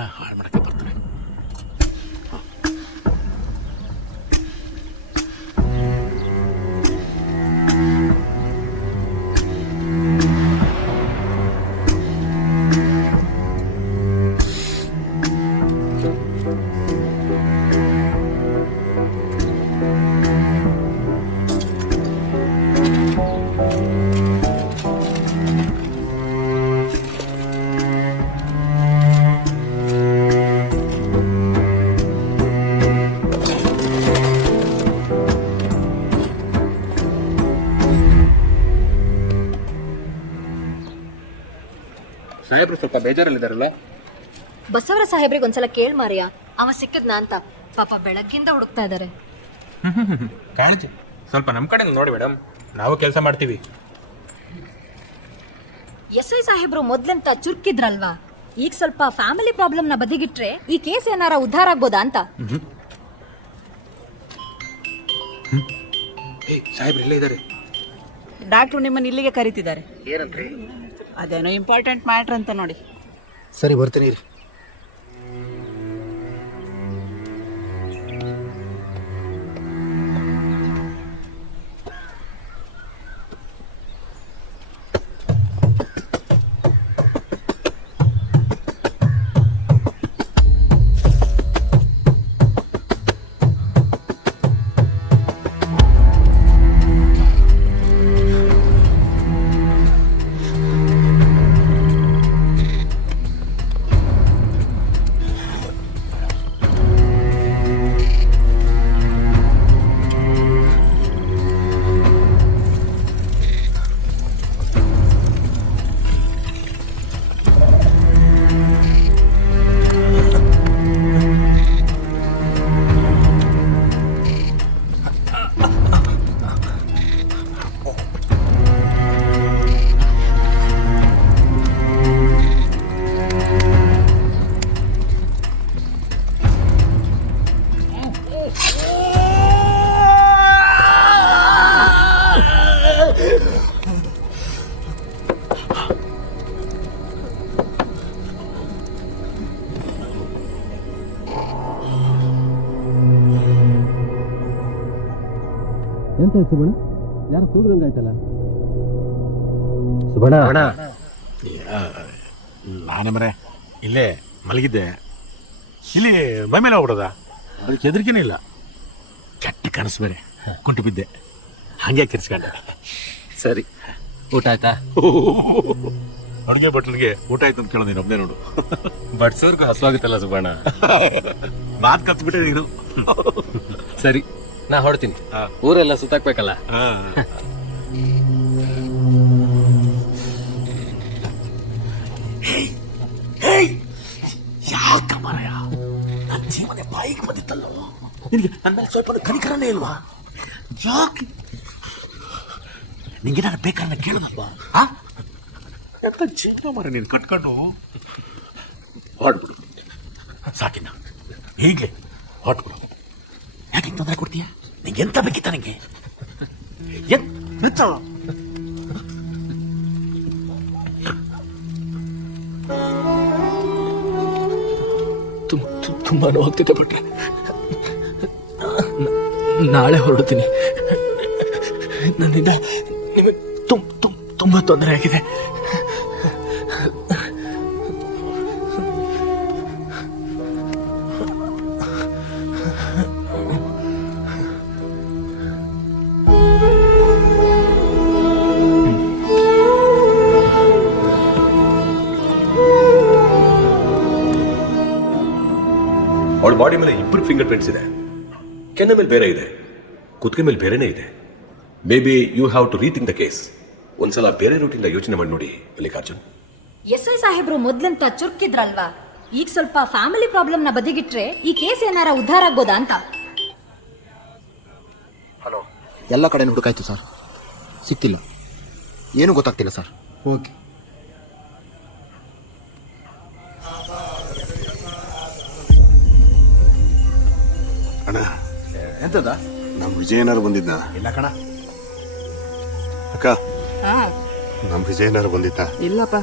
ಎಲ್ಲ ಹಾಳು ಮಾಡಕ್ಕೆ ಬರ್ತಾರೆ. ಸಾಹೇಬ್ರು ಸ್ವಲ್ಪ ಬೇಜಾರಲ್ಲಿದ್ದಾರಲ್ಲ. ಬಸವರ ಸಾಹೇಬ್ರಿಗೆ ಒಂದ್ಸಲ ಕೇಳ್ ಮಾರಿಯಾ, ಅವ ಸಿಕ್ಕದ್ನಾ ಅಂತ. ಪಾಪ ಬೆಳಗ್ಗಿಂದ ಹುಡುಕ್ತಾ ಇದಾರೆ. ಕಾಣಿಸಿ ಸ್ವಲ್ಪ ನಮ್ಮ ಕಡೆ ನೋಡಿ ಮೇಡಮ್, ನಾವು ಕೆಲಸ ಮಾಡ್ತೀವಿ. SI ಸಾಹೇಬ್ರು ಮೊದ್ಲೆಂತ ಚುರ್ಕಿದ್ರಲ್ವಾ, ಈಗ ಸ್ವಲ್ಪ ಫ್ಯಾಮಿಲಿ ಪ್ರಾಬ್ಲಮ್ನ ಬದಿಗಿಟ್ರೆ ಈ ಕೇಸ್ ಏನಾರ ಉದ್ಧಾರ ಆಗ್ಬೋದಾ ಅಂತ. ಸಾಹೇಬ್ರು ಇಲ್ಲೇ ಇದ್ದಾರೆ. ಡಾಕ್ಟ್ರು ನಿಮ್ಮನ್ನು ಇಲ್ಲಿಗೆ ಕರೀತಿದ್ದಾರೆ. ಏನಂತ್ರಿ? ಅದೇನೋ ಇಂಪಾರ್ಟೆಂಟ್ ಮ್ಯಾಟ್ರ್ ಅಂತ ನೋಡಿ. ಸರಿ ಬರ್ತೀನಿ. ಎಂತ ಸುಬಣ, ಯಾರು ತೂಗದಂಗಾಯ್ತಲ್ಲ. ಸುಬಣ ನಾನೇ ಮನೆ ಇಲ್ಲೇ ಮಲಗಿದ್ದೆ, ಇಲ್ಲಿ ಮೈ ಮೇಲೆ ಹೋಗ್ಬಿಡೋದ, ಅದಕ್ಕೆ ಹೆದರಿಕೆನೇ ಇಲ್ಲ. ಕೆಟ್ಟ ಕನಸು ಬೇರೆ, ಕುಂಟು ಬಿದ್ದೆ, ಹಂಗೆ ಕಿರ್ಸ್ಕೊಂಡೆ. ಸರಿ, ಊಟ ಆಯ್ತಾ? ಅಡುಗೆ ಭಟ್ರಿಗೆ ಊಟ ಆಯ್ತು ಅಂತ ಕೇಳೋ ನೀನು ಒಬ್ಬನೇ ನೋಡು. ಬಡ್ಸೋರ್ಗು ಹಸುವಾಗುತ್ತಲ್ಲ ಸುಬಣ. ಮಾತು ಕಲ್ತ್ಬಿಟ್ಟೆ ನೀನು. ಸರಿ, ನಾ ಹೊಡ್ತೀನಿ. ಊರೆಲ್ಲ ಸುತ್ತಾಕ್ಬೇಕಲ್ಲ. ಯಾಕ ಮಾರಾಯ, ನನ್ನ ಜೀವನ ಬಾಯಿಗೆ ಬಂದಿತ್ತಲ್ಲ, ನಿನಗೆ ನನ್ನ ಮೇಲೆ ಸ್ವಲ್ಪ ಕನಿಕರನೇ ಇಲ್ವಾ? ಯಾಕೆ ನಿಂಗೆ ನಾನು ಬೇಕಾದ್ರೆ ಕೇಳೋದಲ್ವಾ? ಎಂತ ಜೀವನ ಮಾರ ನೀನು ಕಟ್ಕೊಂಡು ಹೊಡ್ಬಿಡು. ಸಾಕಿನ ಹೀಗೆ ಹೊಟ್ಬಿಡು. ಯಾಕೆ ತೊಂದರೆ ಕೊಡ್ತೀಯ? ನಿಂಗೆ ಎಂತ ಬೇಕಿತ್ತ? ನನಗೆ ತುಂಬಾ ನೋವಾಗ್ತಿದೆ ಬಿಟ್ರೆ, ನಾಳೆ ಹೊರಡ್ತೀನಿ. ನನ್ನಿಂದ ನಿಮಗೆ ತುಂಬಾ ತೊಂದರೆ ಆಗಿದೆ. ಅವಳ ಬಾಡಿ ಮೇಲೆ ಇಬ್ಬರು ಫಿಂಗರ್ ಪ್ರಿಂಟ್ಸ್ ಇದೆ. ಕೆನ್ನೆ ಮೇಲೆ ಬೇರೆ ಇದೆ, ಕುತ್ತಿಗೆ ಮೇಲೆ ಬೇರೆನೇ ಇದೆ. May be you have to rethink the case. ಒಂದ್ಸಲ ಬೇರೆ ರೂಟಿಂದ ಯೋಚನೆ ಮಾಡಿ ನೋಡಿ ಮಲ್ಲಿಕಾರ್ಜುನ್. SI ಸಾಹೇಬ್ರು ಮೊದ್ಲೆಂತ ಚುರ್ಕಿದ್ರಲ್ವಾ, ಈಗ ಸ್ವಲ್ಪ ಫ್ಯಾಮಿಲಿ ಪ್ರಾಬ್ಲಮ್ನ ಬದಿಗಿಟ್ರೆ ಈ ಕೇಸ್ ಏನಾರ ಉದ್ಧಾರ ಆಗ್ಬೋದಾ ಅಂತ. ಹಲೋ, ಎಲ್ಲ ಕಡೆ ಹುಡುಕಾಯ್ತು ಸರ್, ಸಿಕ್ತಿಲ್ಲ, ಏನೂ ಗೊತ್ತಾಗ್ತಿಲ್ಲ ಸರ್. ಓಕೆ, ಅಣ್ಣ ಎಂತದ? ನಮ್ಮ ವಿಜಯನಾರು ಬಂದಿದ್ದ? ಇಲ್ಲ ಕಣ. ಅಕ್ಕ, ನಮ್ಮ ವಿಜಯನಾರು ಬಂದಿದ್ದ? ಇಲ್ಲಪ್ಪ.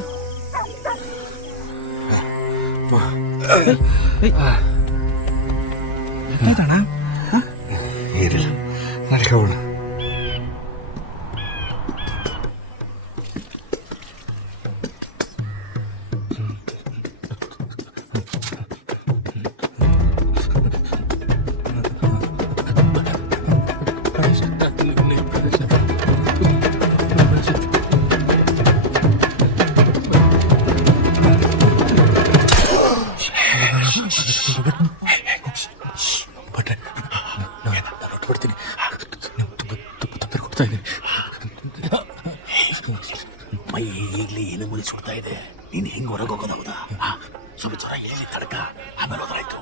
ಏನಿಲ್ಲ ನಡ್ಕೋಣ. ಭಟ್ರೆ ನಾನು ಹೊರಟ್ಬಿಡ್ತೀನಿ. ತೊಂದರೆ ಕೊಡ್ತಾ ಇದ್ದೀನಿ. ಮೈ ಈಗಲೇ ಏನು ಮುಳಿ ಸುಡ್ತಾ ಇದೆ. ನೀನು ಹೆಂಗೆ ಹೊರಗೆ ಹೋಗೋದಾಗುದಾ? ಸ್ವಲ್ಪ ಜ್ವರ ಎಲ್ಲಿ ತಡಕ, ಆಮೇಲೆ ಹೋದ್ರಾಯ್ತು.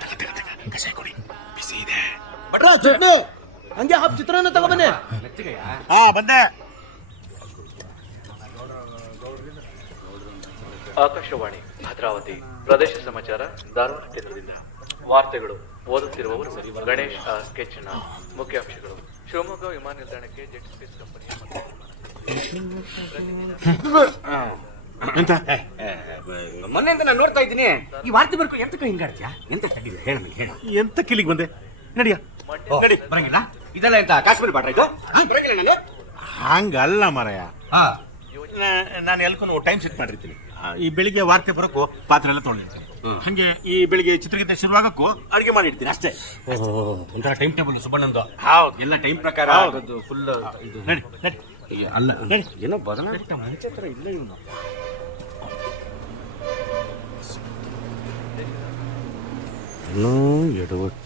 ತಗ ತಗ ತಗ ಕಷಾಯ ಕೊಡಿ, ಬಿಸಿ ಇದೆ. ಹಂಗೆ ಹಾಫ್ ಚಿತ್ರಾನ್ನ ತಗೊಬನ್ನಿ. ಬಂದೆ. ಆಕಾಶವಾಣಿ ಭದ್ರಾವತಿ ಪ್ರದೇಶ ಸಮಾಚಾರ ಧಾರವಾಡ ಕೇಂದ್ರದಿಂದ ವಾರ್ತೆಗಳು ಓದುತ್ತಿರುವವರು ಗಣೇಶ್ ಕೆಚ್ಚನ. ಮುಖ್ಯಾಂಶಗಳು: ಶಿವಮೊಗ್ಗ ವಿಮಾನ ನಿಲ್ದಾಣಕ್ಕೆ ಜೆಟ್ ಸ್ಪೇಸ್ ಕಂಪನಿಯ ಮೊನ್ನೆಯಿಂದ ನಾನು ನೋಡ್ತಾ ಇದ್ದೀನಿ. ಈ ವಾರ್ತೆ ಬರ್ಕೊ ಎಂತಕ್ಕ ಹಿಂಗಾಡ್ತೀಯಾ? ಎಂತ ತಡಿಲ್ಲ, ಹೇಳ ಹೇಳ. ಎಂತ ಕಿಲಿಗೆ ಬಂದೆ? ನಡಿಯ ನಡಿ. ಬರಂಗಿಲ್ಲ? ಇದೆಲ್ಲ ಎಂತ ಕಾಶ್ಮೀರಿ ಬಾಟ್ರ ಇದು? ಹಂಗಲ್ಲ ಮಾರಾಯ. ನಾನು ಎಲ್ಕೂ ಟೈಮ್ ಸೆಟ್ ಮಾಡಿರ್ತೀನಿ. ಈ ಬೆಳಿಗ್ಗೆ ವಾರ್ತೆ ಬರೋಕ್ಕೂ ಪಾತ್ರೆ ಎಲ್ಲ ತೊಗೊಂಡಿರ್ತೀನಿ. ಹಂಗೆ ಈ ಬೆಳಿಗ್ಗೆ ಚಿತ್ರಗೀತೆ ಶುರುವಾಗಕ್ಕೂ ಅಡುಗೆ ಮಾಡಿರ್ತೀನಿ ಅಷ್ಟೇ. ಒಂಥರ ಟೈಮ್ ಟೇಬಲ್ ಸುಬ್ಬಣ್ಣಂದು. ಹೌದು, ಎಲ್ಲ ಟೈಮ್ ಪ್ರಕಾರ ಫುಲ್ ಇದು. ನಡಿ ನಡಿ. ಅಲ್ಲ ನಡಿ. ಏನೋ ಬದಲಾಗ್ತ ಮುಂಚೆ ಹತ್ರ ಇಲ್ಲ ಇವನು. ಇನ್ನೂ ಎಡವಟ್ಟು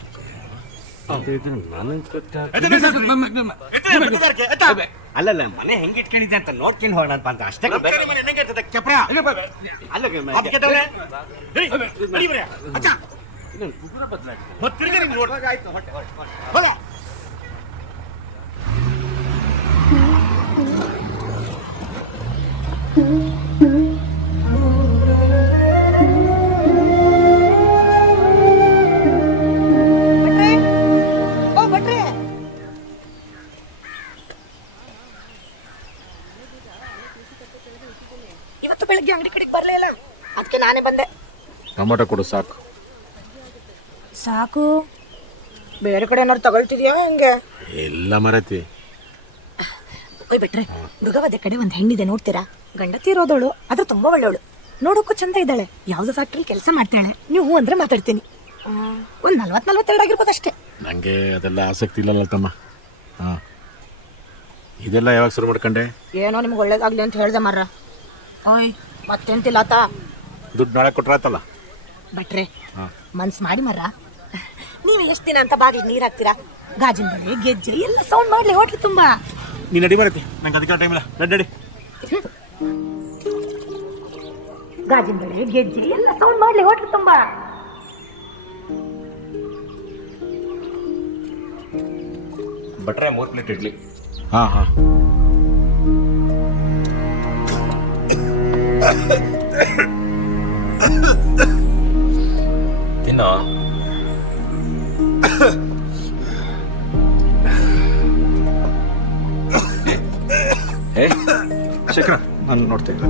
ಅಲ್ಲಲ್ಲ, ಮನೆ ಹೆಂಗ್ ಇಟ್ಕೊಂಡಿದ್ದೆ ಅಂತ ನೋಡ್ತೀನಿ ಹೋಗೋಣಪ್ಪ ಅಂತ ಅಷ್ಟೇ. ಇವತ್ತು ಬೆಳಗ್ಗೆ ಅಂಗಡಿ ಕಡೆಗೆ ಬರಲೇ ಇಲ್ಲ, ಅದಕ್ಕೆ ನಾನೇ ಬಂದೆ. ಟೊಮೊಟೊ ಕೊಡು ಸಾಕು. ಸಾಕು? ಬೇರೆ ಕಡೆ ಏನಾದ್ರು ತಗೊಳ್ತಿದ್ಯಾ ಹಂಗೆ? ಎಲ್ಲ ಮರತಿ. ಓಯ್ ಬಿಟ್ರೆ, ಮೃಗವದೆ ಕಡೆ ಒಂದು ಹೆಣ್ಣಿದೆ, ನೋಡ್ತೀರಾ? ಗಂಡ ತೀರೋದವಳು, ಆದ್ರೆ ತುಂಬಾ ಒಳ್ಳೆವಳು, ನೋಡೋಕ್ಕೂ ಚಂದ ಇದ್ದಾಳೆ. ಯಾವ್ದೋ ಫ್ಯಾಕ್ಟ್ರಿ ಕೆಲಸ ಮಾಡ್ತಾಳೆ. ನೀವು ಹೂ ಅಂದ್ರೆ ಮಾತಾಡ್ತೀನಿ. ಒಂದ್ 40-42 ಆಗಿರ್ಬೋದು ಅಷ್ಟೇ. ನಂಗೆ ಅದೆಲ್ಲ ಆಸಕ್ತಿ ಇಲ್ಲಲ್ಲ ತಮ್ಮ. ಇದೆಲ್ಲ ಯಾವಾಗ ಶುರು ಮಾಡ್ಕೊಂಡೆ? ಏನೋ ನಿಮ್ಗೆ ಒಳ್ಳೇದಾಗ್ಲಿ ಅಂತ ಹೇಳ್ದೆ ಮರ್ರ. ಓಯ್ ಮತ್ತೆಂತಿಲ್ಲ ಆತ. ದುಡ್ಡು ನಾಳೆ ಕೊಟ್ರಾತಲ್ಲ. ಭಟ್ರೆ, ಮನ್ಸ್ ಮಾಡಿ ಮರ್ರ. ನೀವು ಎಷ್ಟು ದಿನ ಅಂತ ಬಾಗಿಲು ನೀರ್ ಹಾಕ್ತೀರಾ? ಗಾಜಿನ ಬಳೆ, ಗೆಜ್ಜೆ ಎಲ್ಲ ಸೌಂಡ್ ಮಾಡ್ಲಿ ಹೋಟ್ಲು ತುಂಬಾ. ನೀನು ನಡಿ ಬರತಿ, ನಂಗೆ ಅದಕ್ಕೆ ಟೈಮ್ ಇಲ್ಲ. ನಡಿ. ಗಾಜಿನ ಬಳೆ, ಗೆಜ್ಜೆ ಎಲ್ಲ ಸೌಂಡ್ ಮಾಡ್ಲಿ ಹೋಟ್ಲು ತುಂಬಾ. ಬಟ್ರೆ 3 ಪ್ಲೇಟ್ ಇಡ್ಲಿ. ಹಾ ಹಾ. ತಿನ್ನೋ. ಶೇಖರ, ನಾನು ನೋಡ್ತಾ ಇಲ್ಲ.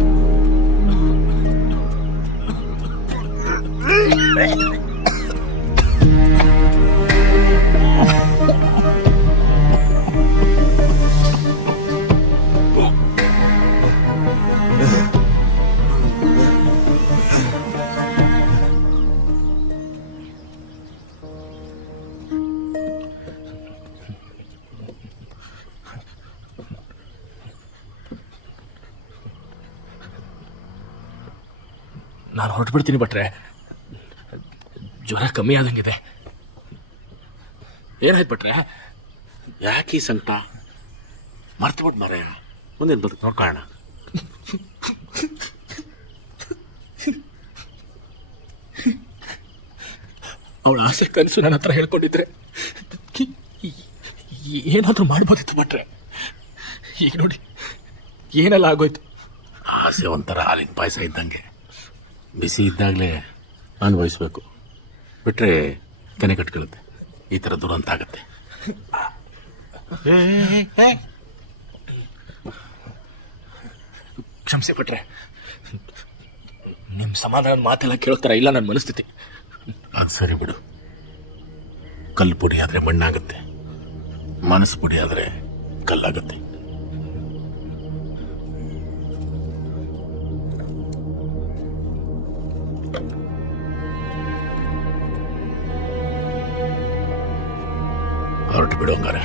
ನಾನು ಹೊರಟು ಬಿಡ್ತೀನಿ ಭಟ್ರೆ. ಜ್ವರ ಕಮ್ಮಿ ಆದಂಗಿದೆ. ಏನಾಯ್ತು ಭಟ್ರೆ? ಯಾಕೆ ಈ ಸಂಕಟ? ಮರ್ತು ಬಿಟ್ಟು ಮಾರಾಯ, ಮುಂದೇನು ಬದುಕು ನೋಡ್ಕೊಳ್ಳೋಣ. ಅವಳ ಆಸೆ ಕನಸು ನನ್ನ ಹತ್ರ ಹೇಳ್ಕೊಂಡಿದ್ರೆ ಏನಾದರೂ ಮಾಡ್ಬೋದಿತ್ತು ಭಟ್ರೆ. ಈಗ ನೋಡಿ ಏನೆಲ್ಲ ಆಗೋಯ್ತು. ಆಸೆ ಒಂಥರ ಹಾಲಿನ ಪಾಯಸ ಇದ್ದಂಗೆ, ಬಿಸಿ ಇದ್ದಾಗಲೇ ಅನುಭವಿಸ್ಬೇಕು. ಬಿಟ್ಟರೆ ಕೆನೆ ಕಟ್ಕೊಳ್ಳುತ್ತೆ. ಈ ಥರ ದುರಂತ ಆಗುತ್ತೆ. ಕ್ಷಮಿಸಿ ಬಿಟ್ರೆ, ನಿಮ್ಮ ಸಮಾಧಾನ ಮಾತೆಲ್ಲ ಕೇಳ್ತಾರ ಇಲ್ಲ ನನ್ನ ಮನಸ್ಥಿತಿ. ಅದು ಸರಿ ಬಿಡು. ಕಲ್ಲು ಪುಡಿ ಆದರೆ ಮಣ್ಣಾಗುತ್ತೆ, ಮನಸ್ಸು ಪುಡಿ ಆದರೆ ಕಲ್ಲಾಗುತ್ತೆ. ಹೊರಟು ಬಿಡು ಹಂಗಾರೆ.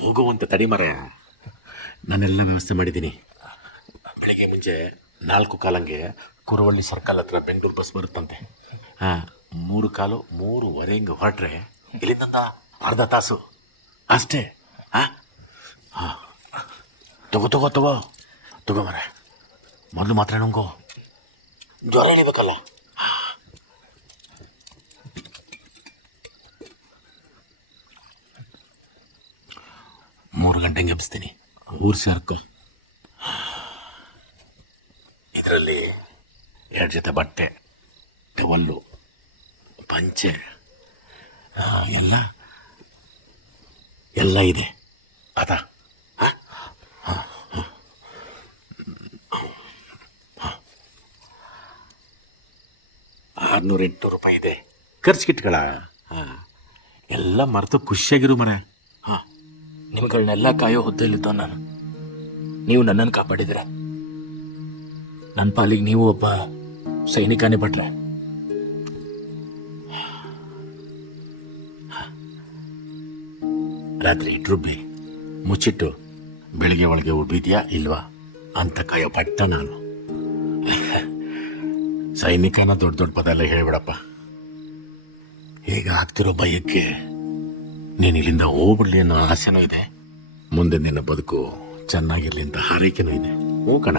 ಹೋಗುವಂತ ತಡಿ ಮರ. ನಾನೆಲ್ಲ ವ್ಯವಸ್ಥೆ ಮಾಡಿದ್ದೀನಿ. ಬೆಳಿಗ್ಗೆ ಮುಂಚೆ 4 ಕಾಲಂಗೆ ಕುರುವಳ್ಳಿ ಸರ್ಕಲ್ ಹತ್ರ ಬೆಂಗಳೂರು ಬಸ್ ಬರುತ್ತಂತೆ. 3 ಕಾಲು 3:15 ಹಿಂಗೆ ಹೊರಟ್ರೆ ಇಲ್ಲಿಂದ ಅರ್ಧ ತಾಸು ಅಷ್ಟೇ. ತಗೋ ಮರ. ಮೊದಲು ಮಾತ್ರ ನುಂಗೋ, ಜ್ವರ ಇಳಿಬೇಕಲ್ಲ. ಮೂರು ಗಂಟೆಗೆ ಎಬ್ಬಿಸ್ತೀನಿ. ಊರು ಸೇರ್ಕೊ. ಇದರಲ್ಲಿ 2 ಜೊತೆ ಬಟ್ಟೆ, ಟವಲ್ಲು, ಪಂಚೆ ಎಲ್ಲ ಇದೆ. ಆತಾ 600-800 ರೂಪಾಯಿ ಇದೆ. ಖರ್ಚಿಗಿಟ್ಗಳ. ಎಲ್ಲ ಮರೆತು ಖುಷಿಯಾಗಿರು ಮನೆ. ಹಾ, ನಿಮ್ಗಳನ್ನೆಲ್ಲ ಕಾಯೋ ಹುದ್ದೆಯಲ್ಲಿದ್ದೋ ನಾನು. ನೀವು ನನ್ನನ್ನು ಕಾಪಾಡಿದ್ರೆ ನನ್ನ ಪಾಲಿಗೆ ನೀವು ಒಬ್ಬ ಸೈನಿಕನೇ ಭಟ್ರೆ. ರಾತ್ರಿ ರುಬ್ಬಿ ಮುಚ್ಚಿಟ್ಟು ಬೆಳಿಗ್ಗೆ ಒಳಗೆ ಉಬ್ಬಿದ್ಯಾ ಇಲ್ವಾ ಅಂತ ಕಾಯೋ ಭಟ್ಟ ನಾನು. ಸೈನಿಕನ ದೊಡ್ಡ ದೊಡ್ಡ ಪದ ಎಲ್ಲ ಹೇಳ್ಬಿಡಪ್ಪ. ಈಗ ಆಗ್ತಿರೋ ಭಯಕ್ಕೆ ನೀನು ಇಲ್ಲಿಂದ ಹೋಗ್ಬಿಡ್ಲಿ ಅನ್ನೋ ಆಸೆನೂ ಇದೆ. ಮುಂದೆ ನಿನ್ನ ಬದುಕು ಚೆನ್ನಾಗಿರ್ಲಿ ಅಂತ ಹಾರೈಕೆನೂ ಇದೆ. ಹ್ಞೂ ಕಣ,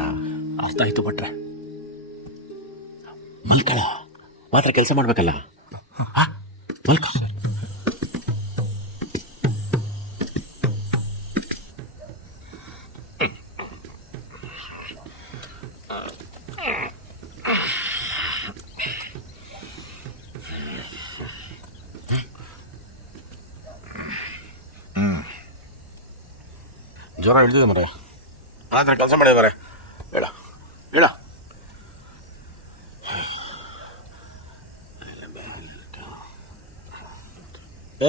ಅರ್ಥ ಆಯ್ತು ಭಟ್ರೆ. ಮಲ್ಕಳ ಮಾತ್ರ ಕೆಲಸ ಮಾಡ್ಬೇಕಲ್ಲ. ಮಲ್ಕ. ಜ್ವರ ಹಿಡಿದಿದೆ ಮರೆ. ರಾತ್ರಿ ಕೆಲಸ ಮಾಡಿದೆ ಮರೆ. ಹೇಳ ಹೇಳ.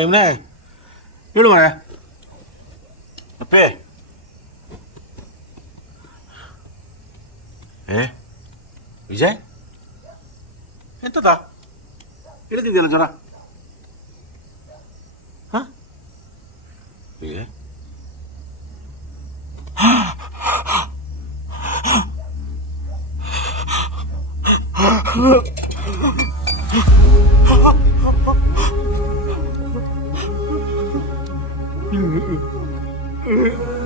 ಏಮ್ನೆ ಹೇಳು ಮರೆ. ಅಪ್ಪೆ ವಿಜಯ್ ಎಂತದ ಹಿಡಿದಿದೆಯಲ್ಲ ಜ್ವರ? ಹ ವಿಜಯ್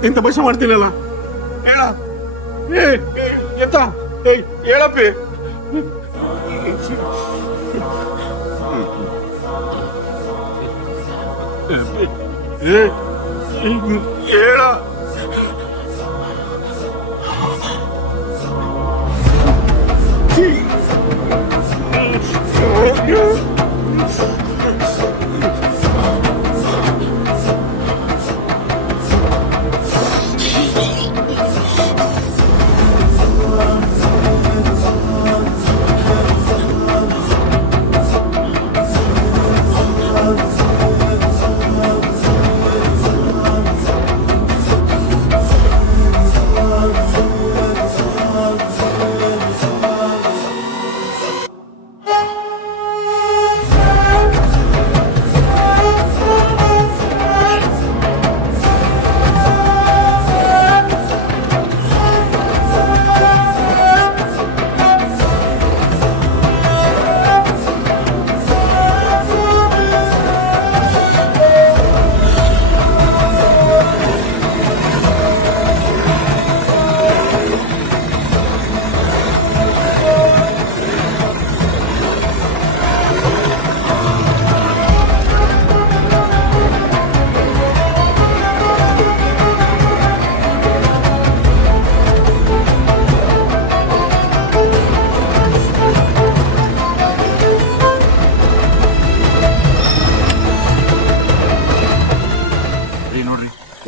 ಎಂತ ಭಾಷ ಮಾಡ್ತಿಲ್ಲಲ್ಲ? ಹೇಳ ಎಂತ ಹೇಳಪ್ಪಿ. ಹೇಳ.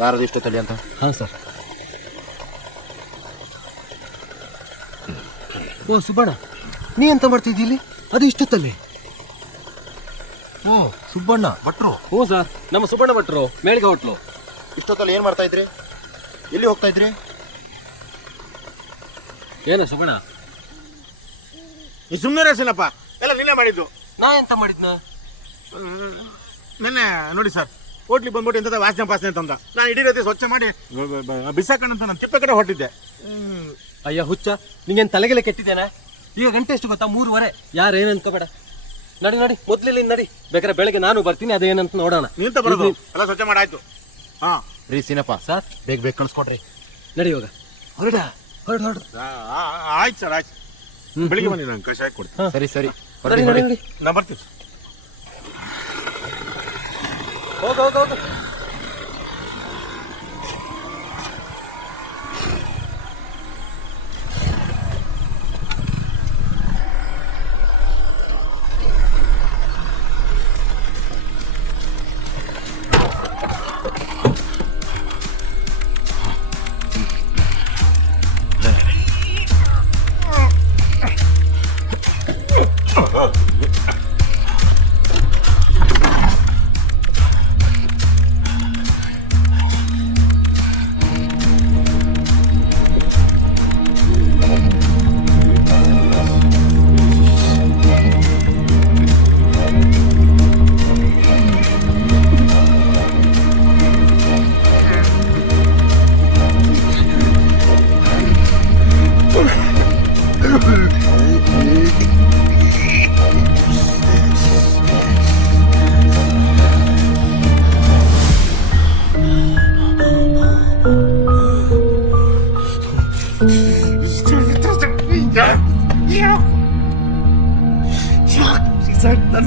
ಯಾರದು ಇಷ್ಟೊತ್ತಲ್ಲಿ ಅಂತ? ಹಾಂ ಸರ್. ಓ ಸುಬ್ಬಣ್ಣ, ನೀ ಎಂತ ಮಾಡ್ತಿದ್ದಿ ಇಲ್ಲಿ? ಅದು ಇಷ್ಟೊತ್ತಲ್ಲಿ? ಓ ಸುಬ್ಬಣ್ಣ ಭಟ್ರು. ಹ್ಞೂ ಸರ್, ನಮ್ಮ ಸುಬ್ಬಣ್ಣ ಭಟ್ರು ಮೇಳಿಗೆ ಹೋಟ್ಲು. ಇಷ್ಟೊತ್ತಲ್ಲಿ ಏನು ಮಾಡ್ತಾ ಇದ್ರಿ? ಎಲ್ಲಿ ಹೋಗ್ತಾ ಇದ್ರಿ? ಏನು ಸುಬ್ಬಣ್ಣ? ಈ ಸುಮ್ಮನೆ ಸಿನಪ್ಪ, ಎಲ್ಲ ನಿನ್ನೆ ಮಾಡಿದ್ದು. ನಾ ಎಂತ ಮಾಡಿದ್ನ? ನಿನ್ನೆ ನೋಡಿ ಸರ್, ಹೋಟ್ಲಿಗೆ ಬಂದ್ಬಿಟ್ಟು ಎಂತದ ವಾಸನೆ ಅಂತಂದ. ನಾನು ಇಡೀ ರಾತ್ರಿ ಸ್ವಚ್ಛ ಮಾಡಿ ಬಿಸಾಕಣಂತ ನಾನು ತಿಪ್ಪೆ ಕಡೆ ಹೊಟ್ಟಿದ್ದೆ. ಅಯ್ಯ ಹುಚ್ಚ, ನಿಂಗೇನು ತಲೆಗೆಲೆ ಕೆಟ್ಟಿದ್ದೇನೆ? ಈಗ ಗಂಟೆ ಎಷ್ಟು ಗೊತ್ತಾ? 3:15. ಯಾರೇನು ಅನ್ಕೋಬೇಡ. ನಡಿ ನಡಿ, ಮೊದ್ಲಿಲ್ಲ ನಡಿ. ಬೇಕಾದ್ರೆ ಬೆಳಗ್ಗೆ ನಾನು ಬರ್ತೀನಿ, ಅದೇನಂತ ನೋಡೋಣ. ನಿಂತ ಬರೋದು ಎಲ್ಲ ಸ್ವಚ್ಛ ಮಾಡಾಯ್ತು. ಹಾ ರೀ ಸೀನಪ್ಪ ಸರ್, ಬೇಗ ಕಳ್ಸ್ಕೊಡ್ರಿ. ನಡಿ ಇವಾಗ. ಹೊರಡ ಹೊರಡು ಹೊರಡು. ಆಯ್ತು ಸರ್, ಆಯ್ತು. ಬೆಳಿಗ್ಗೆ ಬನ್ನಿ, ನಾನು ಕಷಾಯ ಕೊಡ್ತೀನಿ. ಸರಿ ಸರಿ, ನಡಿ ನಡಿ ನಡಿ. ನಾ ಬರ್ತೀವಿ. ಹೋಗ ಹೋಗ ಹೋಗ.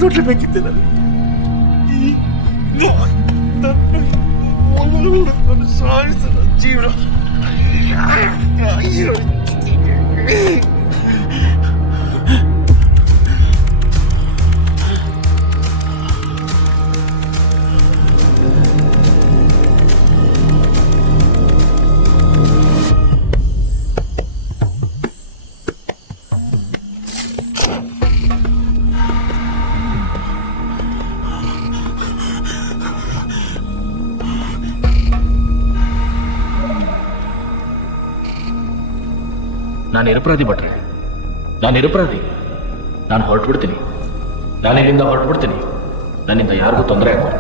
ನೋಡ್ಲೇಬೇಕಿತ್ತು ನಾನು. ಸಾಯಿಸಲ್ಲ ಜೀವನ. ನಾನು ನಿರಪರಾಧಿ ಭಟ್ರೆ, ನಾನು ನಿರಪರಾಧಿ. ನಾನು ಹೊರಟು ಬಿಡ್ತೀನಿ, ನಾನು ಇಲ್ಲಿಂದ ಹೊರಟು ಬಿಡ್ತೀನಿ. ನನ್ನಿಂದ ಯಾರಿಗೂ ತೊಂದರೆ ಆಗೋಲ್ಲ.